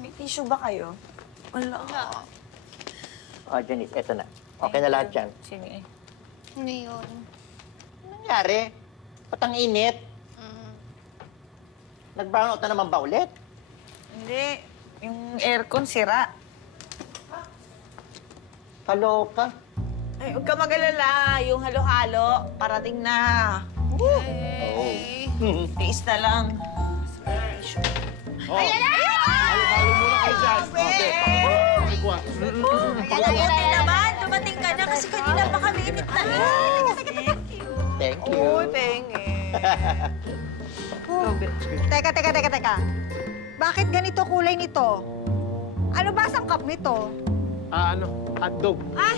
May tissue ba kayo? Wala. Oh, Janice, eto na. Okay na lahat yan. Sige. Ano yun? Ano nangyari? Ba't ang init? Nag-brown out na naman ba ulit? Hindi. Yung aircon sira. Kaloka. Ay, huwag ka mag-alala. Yung halo-halo, parating na. Oh. Tiis na lang. Oh. Ayan na! Halo muna kayo dyan. Okay. Pakikuha. Mabuti naman. Dumating ka na kasi kanina pa kami init na Thank you. Uy, penge. Teka. Bakit ganito kulay nito? Ano ba sangkap nito? Hotdog. Ay,